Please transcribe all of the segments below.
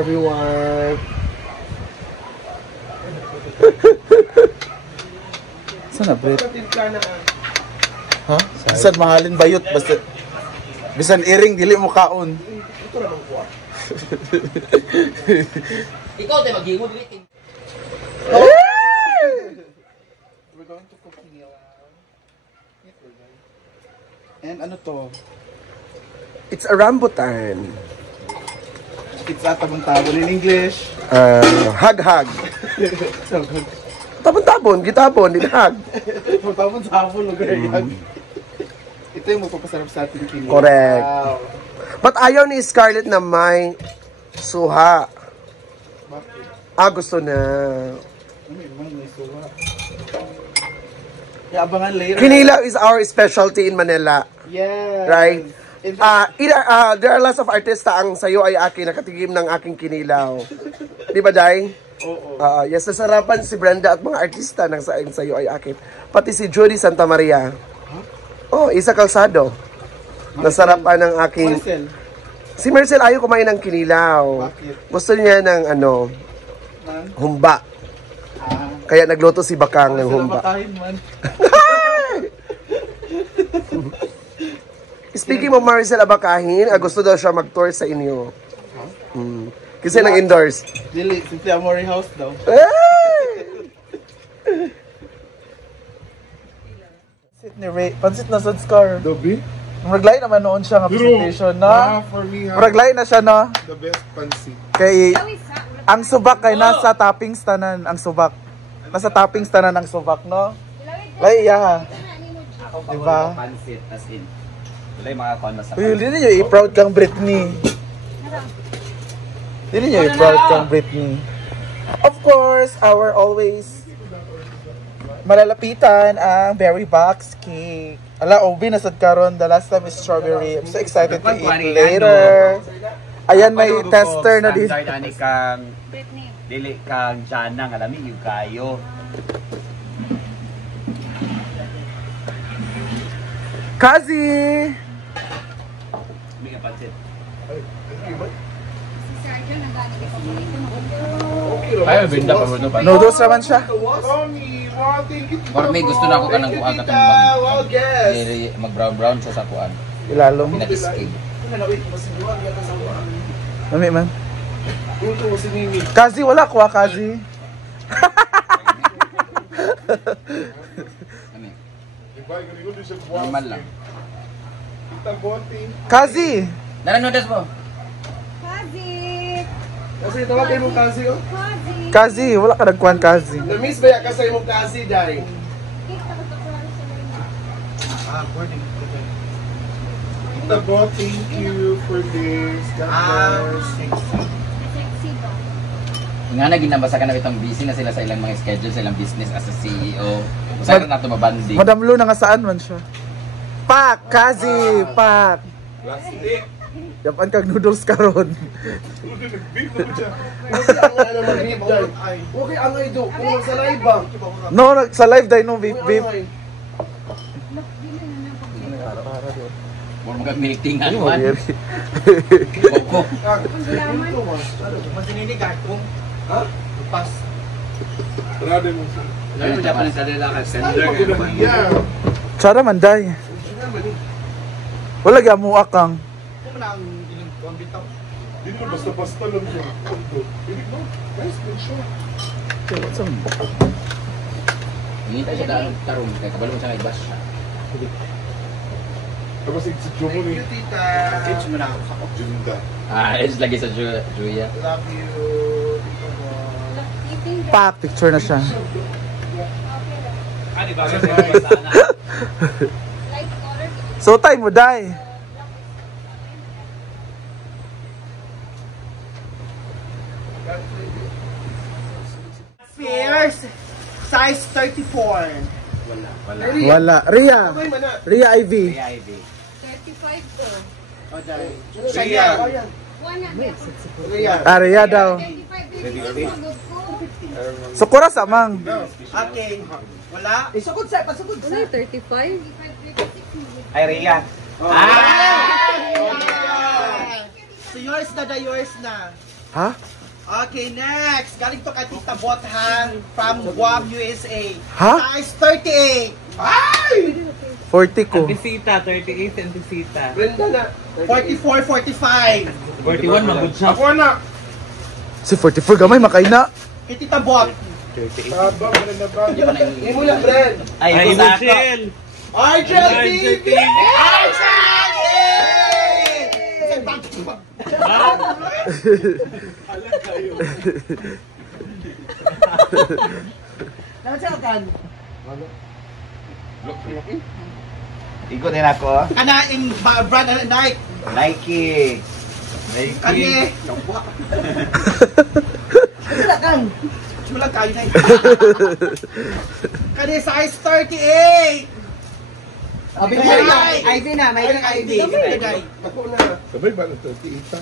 everyone. Saan na, Brit? Ha? Bisan mahalin bayot, basta bisan iring, dili mo kaon. Ikaw tayo mag-iwag ulit. We're going to cook meal. And ano to? It's a rambutan. It's a tabon-tabon in English. Hag-hag. Tabon-tabon, gitapon, dinahag. Tabon-tabon, lugar yan. Ito yung magpapasarap sa ating kinilaw. Correct. But ayaw ni Scarlett na may suha. Bakit? Gusto na. May suha. Abangan later. Kinilaw is our specialty in Manila. Yes. Right? There are lots of artists ang sayo ay akin, nakatigim ng aking kinilaw. Di ba, Day? Oo. Yes, nasarapan si Brenda at mga artista ng sayo ay akin. Pati si Judy Santa Maria. Isa Calzado. Nasarapan ng aking... Marcel. Si Marcel ayaw kumain ng kinilaw. Bakit? Gusto niya ng humba. Kaya nagluto si Bakang ng humba. Man. Speaking of Marcel Abakahin, gusto daw siya mag-tour sa inyo. Kasi nang-endorse. Dili, Simply Amore House daw. Pansit na sa Scar. Dobi? Muraglay naman noon siya nga presentation na. For me, Muraglay na siya no. the best pansit. Kay ang subak kay nasa toppings tanan ang subak. Nasa toppings tanan ang subak no. Lay ya. Diba? Pansit as in. Wala yung mga kon sa Uy, hindi niyo i-proud kang Britney. Hindi niyo i-proud kang Britney. Of course, our always malalapitan ang berry box cake. Ala, Obi, nasad karon. The last time is strawberry. I'm so excited to eat later. Ayan, may tester na din. Standard ani kang dili kang janang alami yung kayo. Kazi! May pansit. Ay, binda pa mo pa. Noodles naman siya. Or may gusto na ako kanang kuha ka tong mag-brown siya sa kuan. Ilalong. Pinag-skin. Mami man. Kazi, wala kuha Kazi. Normal lang. Kazi! Naran noodles mo? Kasi tawagin mo kasi Kazi, wala ka nagkuhan Kazi. Na-miss ba yan kasi mo kasi, Day? Tabo, thank you for this. God bless. Nga na ginabasa ka na itong busy na sila sa ilang mga schedule, sa ilang business as a CEO. Usahay na ito mabandi. Madam Lu, nga saan man siya? Pak! Kazi! Pak! Yapan kag noodles karon. Okay, ang ido. Kung sa live ba? No, sa live dahil no, beep. Huwag mo kang minitingan man. Boko. Ha? Pas. Rade mo. Lalo mo Japan ang kanila ka sender. Tsara man day. Wala gaya mo akang. Hindi mo basta-basta lang siya. Hindi mo. Nice din siya. Hinintay siya daan tarong. Kaya kabalo mo siya nga i-bash siya. Tapos si Jomo ni. Tita. Kids mo na ako sa Junda. it's lagi sa Julia. Love you. Pak! Picture na siya. Ano ba? Sana. So time mo day. Fierce. Size 34. Wala. Ria. Ria IV. PIB. 35 to. Ria. Ria daw. 35 So kura sa mang. Okay. Wala. Isugod sa. Pasugod sa. 35? Ay, Rhea. So yours na. Ha? Okay, next. Galing to kay Tita Bot ha. From Guam, USA. Ha? Size 38. Ay! 40 ko. Antisita, 38 antisita. Brenda na. 44, 45. 41 magud siya. Ako na. Si 44 gamay makay na. Kay Tita Bot. Aba, na ba? Hindi mo lang, Brand. Ay, Michelle. Argel Argel TV! TV. Argel! Ikot din ako. Kanaing brand na Nike. Nike. Kani. Wala kayo na. Kani size 38. Abi na, IV na, may IV. Ako na. Sabay ba na 38?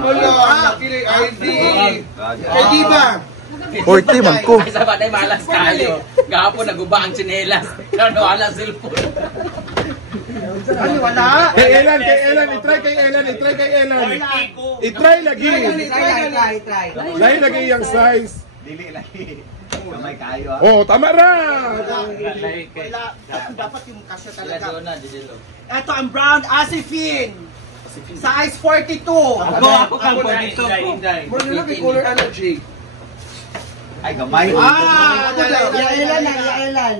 Wala. Nakili ID. Kay Diva. 40 man ko. Ay, sabat ay malas kayo. Gahapon naguba ang tsinelas. Ano wala cellphone. Ano wala? Kay Elan, itry kay Elan. Itry lagi. Try. Lain lagi yung size. Dili lagi. Kamay kayo ah. Oh, tama ra. Wala. Dapat yung kasya Sila talaga. doon na, didilo. Ito ang brown Asifin. Size 42. Ako kang dito. Mo nila kay color allergy. Ay, gamay. Yaelan.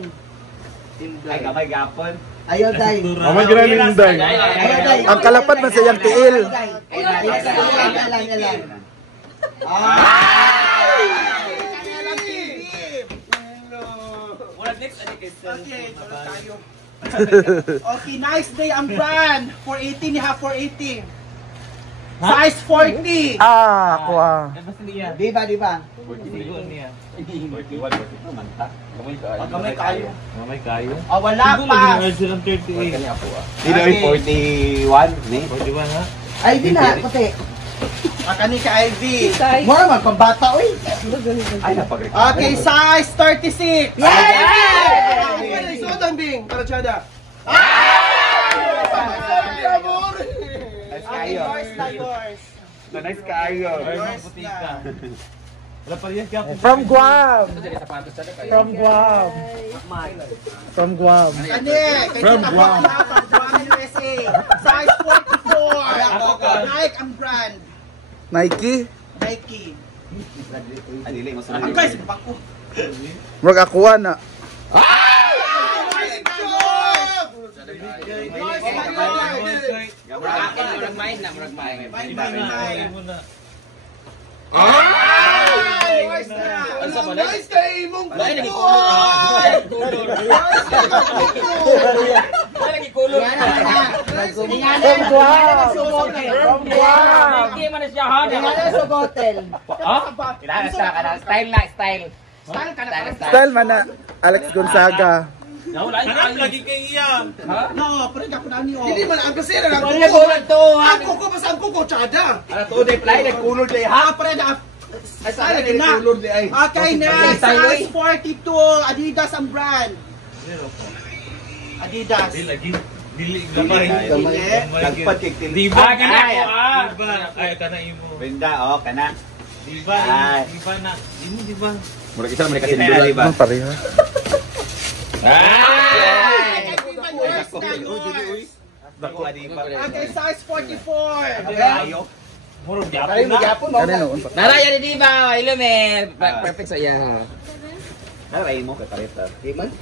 Ay, gamay gapon. Ayaw day. Mama gira ni Inday. Ayaw day. Ang kalapad man sa iyang tiil. Elan. Okay, tulad tayo. Okay, nice day ang brand. 480 ni ha, 480. Size 40. Ako Di ba? Kamay kayo. Mamay kayo. Ah, wala Siguro pa. lagi Argel ang 38. Dili ay 41 ni. 41 ha? Ay, di na, puti. Kani ka IV. Mura man, pambata, uy. Ay, napag Okay, size 36. Pwede isuot ang bing. Para tiyada. Okay, yours na yours. Nice kayo. Ay, mga putika. Wala pa rin kaya From Guam. Sapatos sa kayo. From Guam. From Guam. Kani, kay From Tita Guam. Bot na, from Guam, USA. Size 44. Nike ang brand. Nike. Nike. Ay, dili mo Ang guys, bako. Murag akuha na. Murag main na, murag main. Yours na. Nice day mong Wala lagi kulor. Lagi kulor. From Guam. From Guam. Hindi man siya ha. Tingnan sa hotel. Kailangan siya kana style na style. Style ka na. Style man na. Alex Gonzaga. Hanap lagi kay iya. No, pero ako na niyo. Hindi man ang kasira lang. Wala ko lang to ha. Ang kuko basta ang kuko tsada. Ano to de fly de kulor de ha. Pero na Style de kulor de ay. Okay na, size 42, Adidas ang brand. Adidas. Dili pa rin. Nagpat kiktil. Di ba kana ko ah? Di ba? Ay kana imo. Benda oh kana. Di ba? Ay. Di ba na? Di ba? Murag isa man kasi dula ba. Ang pareha. Ay! Yours na, yours. Dako adi ba. Okay, size 44. Ayo. Murag gyapon na. Kanino? Naraya ni Diva, hello me. Perfect sa iya. Naray mo ka karet. Di man.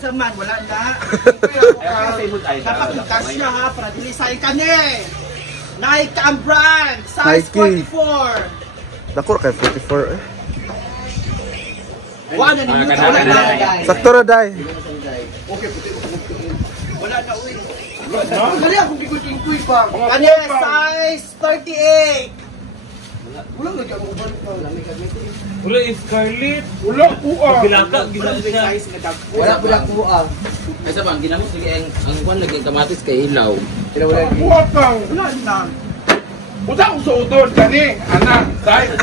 Saman, wala na. Ay sa imod ay. Dapat yung kasya ha, para dili sa ikane. Nike ang brand, size Nike. 44. Dako kay 44 eh. Wala na ninyo, Kana, wala kana. na. Sakto ra day. Wala na, uy. Dali akong kikuy pa. Kani, size 38. Wala lagi ang uban pa. Wala Scarlett. Wala ko ah. Bilaka gina siya. Wala po ang. Ay sa bang ginamos lagi ang kwan lagi ang kamatis kay ilaw. Kuha kang. Wala na. Usa ko sa utol kani. Anak, size.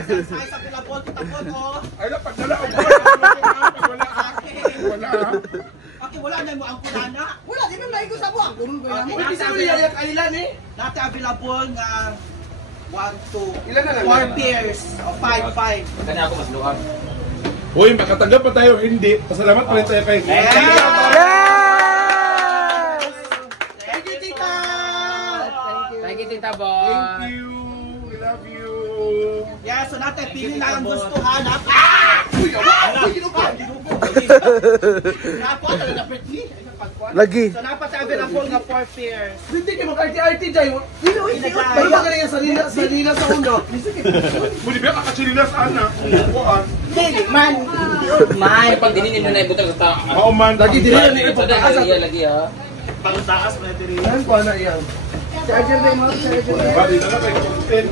Size sa pilapot, tapot, oh. Ay na pagdala og wala. Okay, wala na mo ang kulana. Wala Di man maigo sa buwan. Gulong ko na mo. Hindi sa uli yung kailan eh. Dati available nga 1, 2, 4 pairs o 5, 5. Kanya ako mas luwag. Uy, makatanggap pa tayo, hindi. Pasalamat pa rin tayo kay Yes! Thank you, tita! Thank you, Tita Bon. Thank you. We love you. Yeah, so natin, pili na ang gusto ha. Lagi. So napat sa available nga 4 pairs. Hindi kayo mag-RT-RT dyan. Ano ba ganyan sa lina sa uno? Muli ba kakachililas, anak? Kuan. Hindi, man. Ay, pag dininin mo na ibutang sa tao. Mauman. Lagi din yan. Lagi ha. Yan po na yan. Charger na yung mga charger na yan. Bali na lang kayo content.